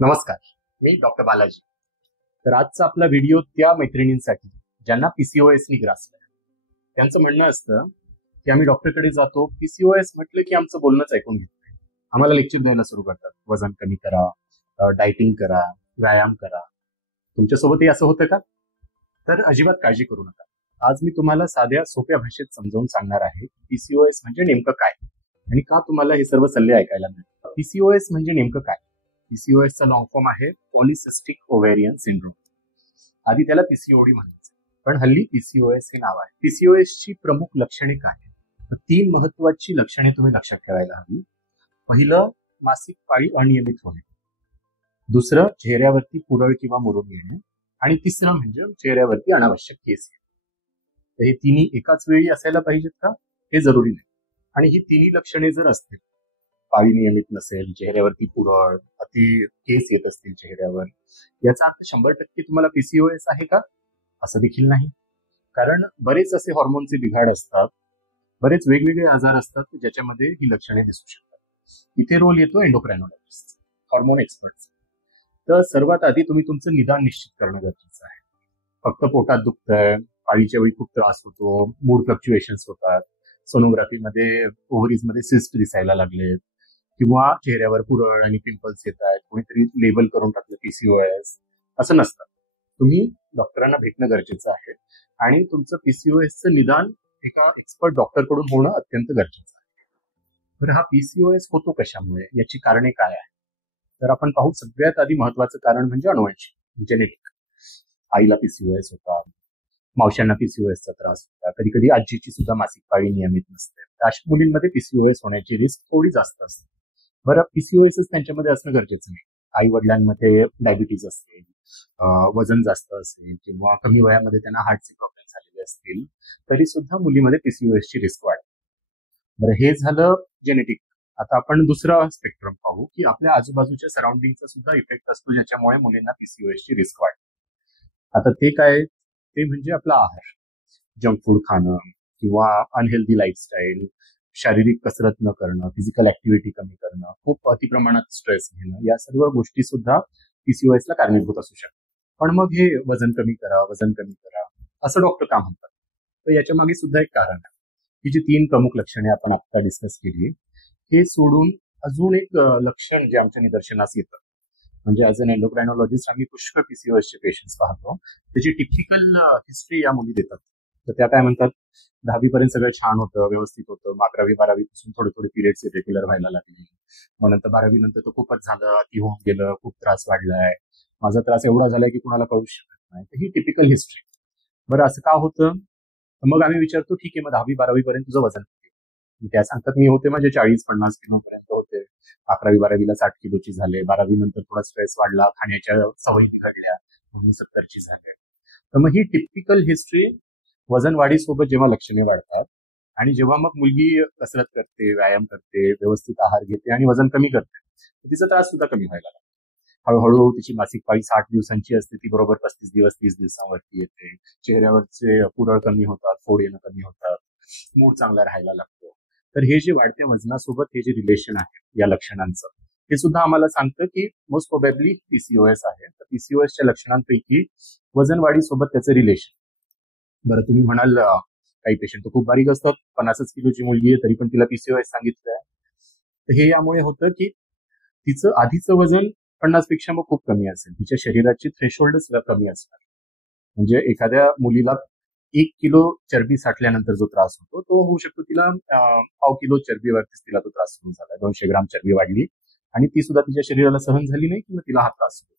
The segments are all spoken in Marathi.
नमस्कार, मी डॉक्टर बालाजी. तर आजचा आपला व्हिडिओ त्या मैत्रिणींसाठी ज्यांना पीसीओएसनी ग्रासलं. त्यांचं म्हणणं असतं की आम्ही डॉक्टरकडे जातो, पीसीओएस म्हटलं की आमचं बोलणंच ऐकून घेत नाही. आम्हाला लेक्चर द्यायला सुरू करतात, वजन कमी करा, डायटिंग करा, व्यायाम करा. तुमच्यासोबतही असं होतं का? तर अजिबात काळजी करू नका. आज मी तुम्हाला साध्या सोप्या भाषेत समजावून सांगणार आहे पीसीओएस म्हणजे नेमकं काय आणि का तुम्हाला हे सर्व सल्ले ऐकायला मिळतात. पीसीओएस म्हणजे नेमकं काय? पीसीओएसचा लॉंग फॉर्म आहे पॉलिसिस्टिक ओव्हेरियन सिंड्रोम. आधी त्याला पीसीओडी म्हणायचं, पण हल्ली पीसीओएस हे नाव आहे. पीसीओएस ची प्रमुख लक्षणे काय आहेत? तर 3 महत्वाची लक्षणे तुम्ही लक्षात ठेवायला हवी. पहिलं, मासिक पाळी अनियमित होणे. दुसरं, चेहऱ्यावरती पुरळ किंवा मुरूम येणे. आणि तिसरं म्हणजे चेहऱ्यावरती अनावश्यक केस येणे. तर हे तिन्ही एकाच वेळी असायला पाहिजेत का? हे जरुरी नाही. आणि ही तिन्ही लक्षणे जर असतील, पाळी नियमित नसेल, चेहऱ्यावरती पुरळ, अति केस येत असतील चेहऱ्यावर, याचा अर्थ 100% तुम्हाला पीसीओएस आहे का? असं देखील नाही. कारण बरेच असे हॉर्मोनचे बिघाड असतात, बरेच वेगवेगळे आजार असतात ज्याच्यामध्ये ही लक्षणे दिसू शकतात. इथे रोल येतो एंडोक्रायनॉलॉजिस्ट, हॉर्मोन एक्सपर्ट. तर सर्वात आधी तुम्ही तुमचं निदान निश्चित करणं गरजेचं आहे. फक्त पोटात दुखतंय, पाळीच्या वेळी खूप त्रास होतो, मूड फ्लक्च्युएशन्स होतात, सोनोग्राफीमध्ये ओव्हरीजमध्ये सिस्ट दिसायला लागलेत, किंवा चेहऱ्यावर पुरळ आणि पिंपल्स येत आहेत, कोणीतरी लेबल करून टाकलं पीसीओएस, असं नसतं. तुम्ही डॉक्टरांना भेटणं गरजेचं आहे आणि तुमचं पीसीओएसचं निदान एका एक्सपर्ट डॉक्टरकडून होणं अत्यंत गरजेचं आहे. तर हा पीसीओएस होतो कशामुळे, याची कारणे काय आहे? तर आपण पाहू. सगळ्यात आधी महत्वाचं कारण म्हणजे अनुवंशिक, जेनेटिक. आईला पीसीओएस होता, मावशांना पीसीओएसचा त्रास होता, कधी कधी आजीची सुद्धा मासिक पाळी नियमित नसते. तर अशा मुलींमध्ये पीसीओएस होण्याची रिस्क थोडी जास्त असते. बरं, पीसीओएसच त्यांच्यामध्ये असणं गरजेचं नाही. आई वडिलांमध्ये डायबिटीज असेल, वजन जास्त असेल, किंवा कमी वयामध्ये त्यांना हार्टचे प्रॉब्लेम झालेले असतील, तरी सुद्धा मुलीमध्ये पीसीओएसची रिस्क वाढते. बरं, हे झालं जेनेटिक. आता आपण दुसरा स्पेक्ट्रम पाहू की आपल्या आजूबाजूच्या सराउंडिंगचा सुद्धा इफेक्ट असतो, ज्याच्यामुळे मुलींना पीसीओएसची रिस्क वाढते. आता ते काय? ते म्हणजे आपला आहार, जंक फूड खाणं, किंवा अनहेल्दी लाईफस्टाईल, शारीरिक कसरत न करणं, फिजिकल ऍक्टिव्हिटी कमी करणं, खूप अतिप्रमाणात स्ट्रेस घेणं, या सर्व गोष्टी सुद्धा पीसीओएसला कारणीभूत असू शकतात. पण मग हे वजन कमी करा, वजन कमी करा, असं डॉक्टर का म्हणतात? तर याच्या मागे सुद्धा एक कारण आहे. ही जी 3 प्रमुख लक्षणे आपण आता डिस्कस केली, हे सोडून अजून एक लक्षण जे आमच्या निदर्शनास येतं, म्हणजे ऍज अन एंडोक्रायनॉलॉजिस्ट आम्ही पुष्कळ पीसीओएसचे पेशंट्स पाहतो. त्याची टिपिकल हिस्ट्री या मुली देतात. तर त्या काय म्हणतात, 10वी पर्यंत सगळं छान होतं, व्यवस्थित होतं, मग 11वी-12वी पासून थोडे थोडे पिरियड्स इरेग्युलर व्हायला लागली, मग नंतर 12वी नंतर तर खूपच झालं, अति होऊन गेलं, खूप त्रास वाढलाय, माझा त्रास एवढा झालाय की कुणाला कळूच शकत नाही. तर ही टिपिकल हिस्ट्री. बरं, असं का होतं? मग आम्ही विचारतो, ठीक आहे, मग 10वी-12वी पर्यंत तुझं वजन किती? त्या सांगतात, मी होते माझे 40-50 किलो पर्यंत होते, 11वी-12वीला 60 किलोची झाले, 12वी नंतर थोडा स्ट्रेस वाढला, खाण्याच्या सवयी बिघडल्या, म्हणून 70ची झाले. तर मग ही टिपिकल हिस्ट्री वजन वाढीसोबत जेव्हा लक्षणे वाढतात आणि जेव्हा मग मुलगी कसरत करते, व्यायाम करते, व्यवस्थित आहार घेते आणि वजन कमी करते, तर तिचा त्रास सुद्धा कमी व्हायला लागतो. हळूहळू तिची मासिक पाळी 60 दिवसांची असते, ती बरोबर 35 दिवस 30 दिवसांवरती येते, चेहऱ्यावरचे पुरळ कमी होतात, फोड येणं कमी होतात, मूड चांगला राहायला लागतो. तर हे जे वाढत्या वजनासोबत हे जे रिलेशन आहे या लक्षणांचं, हे सुद्धा आम्हाला सांगतं की मोस्ट प्रोबॅबली पीसीओएस आहे. तर पीसीओएसच्या लक्षणांपैकी वजन वाढीसोबत त्याचं रिलेशन. बरं, तुम्ही म्हणाल काही पेशंट तर खूप बारीक असतात, 50 किलोची मुलगी आहे तरी पण तिला पीसीओएस सांगितलंय. तर हे यामुळे होतं की तिचं आधीचं वजन 50 पेक्षा मग खूप कमी असेल, तिच्या शरीराची थ्रेशोल्डच कमी असणार. म्हणजे एखाद्या मुलीला 1 किलो चरबी साठल्यानंतर जो त्रास होतो, तो होऊ शकतो तिला पाव किलो चरबीवरतीच तिला तो त्रास सुरू झाला, 200 ग्राम चरबी वाढली आणि ती सुद्धा तिच्या शरीराला सहन झाली नाही, किंवा तिला हा त्रास सुरू झाला.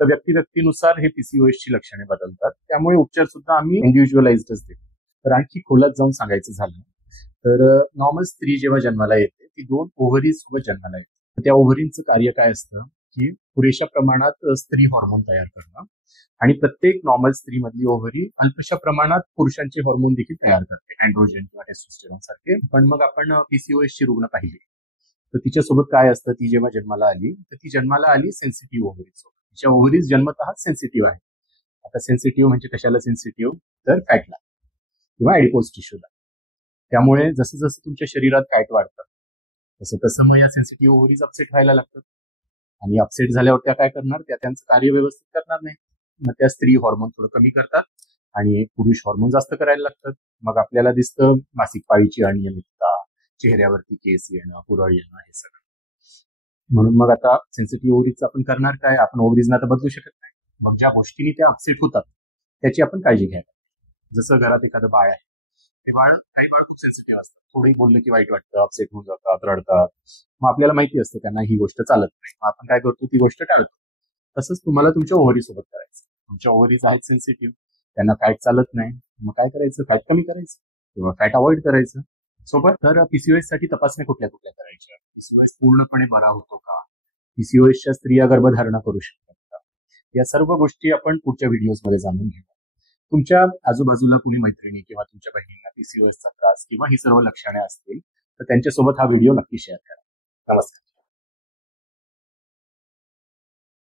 तर व्यक्तिनुसार हे पीसीओएसची लक्षणे बदलतात. त्यामुळे उपचार सुद्धा आम्ही इंडिव्हिज्युअलाइज्डच देतो. तर आणखी खोलात जाऊन सांगायचं झालं तर नॉर्मल स्त्री जेव्हा जन्माला येते, ती 2 ओव्हरीज सोबत जन्माला येते. त्या ओव्हरींचं कार्य काय असतं की पुरेशा प्रमाणात स्त्री हॉर्मोन तयार करणं, आणि प्रत्येक नॉर्मल स्त्रीमधली ओव्हरी अल्पशा प्रमाणात पुरुषांचे हॉर्मोन देखील तयार करते, अँड्रोजन किंवा टेस्टोस्टेरॉन सारखे. पण मग आपण पीसीओएसची रुग्ण पाहिली तर तिच्यासोबत काय असतं, ती जेव्हा जन्माला आली तर ती जन्माला आली सेन्सिटिव्ह ओव्हरीज सोबत. तिच्या ओव्हरीज जन्मतः सेन्सिटिव्ह आहे. आता सेन्सिटिव्ह म्हणजे कशाला सेन्सिटिव्ह? तर फॅटला किंवा ऍडिपोज टिश्यूला. त्यामुळे जसं जसं तुमच्या शरीरात फॅट वाढतं तसं तसं मग या सेन्सिटिव्ह ओव्हरीज अपसेट व्हायला लागतात. आणि अपसेट झाल्यावर त्या काय करणार, त्या त्यांचं कार्य व्यवस्थित करणार नाही. मग त्या स्त्री हॉर्मोन थोडं कमी करतात आणि पुरुष हॉर्मोन जास्त करायला लागतात. मग आपल्याला दिसतं मासिक पाळीची अनियमितता, चेहऱ्यावरती केस येणं, पुरळ येणं, हे सगळं. म्हणून मग आता सेन्सिटिव्ह ओव्हरीज आपण करणार काय, आपण ओव्हरीजना तर बदलू शकत नाही. मग ज्या गोष्टींनी त्या अपसेट होतात त्याची आपण काळजी घ्यायला. जसं घरात एखादं बाळ आहे, ते बाळ, काही बाळ खूप सेन्सिटिव्ह असतं, थोडंही बोललं की वाईट वाटतं, अपसेट होऊन जातात, रडतात. मग आपल्याला माहिती असतं त्यांना ही गोष्ट चालत नाही, मग आपण काय करतो, ती गोष्ट टाळतो. तसंच तुम्हाला तुमच्या ओव्हरी सोबत करायचं. तुमच्या ओव्हरीज आहेत सेन्सिटिव्ह, त्यांना फॅट चालत नाही, मग काय करायचं, फॅट कमी करायचं किंवा फॅट अवॉइड करायचं. सोबत तर पीसीओएस साठी तपासण्या कुठल्या कुठल्या करायच्या, पीसीओएस पूर्णपणे बरा होतो का, पीसीओएसच्या स्त्रिया गर्भधारणा करू शकतात का, या सर्व गोष्टी आपण पुढच्या व्हिडिओजमध्ये जाणून घेऊ. तुमच्या आजूबाजूला कुणी मैत्रिणी किंवा तुमच्या बहिणींना पीसीओएसचा त्रास किंवा ही सर्व लक्षणे असतील तर त्यांच्यासोबत हा व्हिडिओ नक्की शेअर करा. नमस्कार.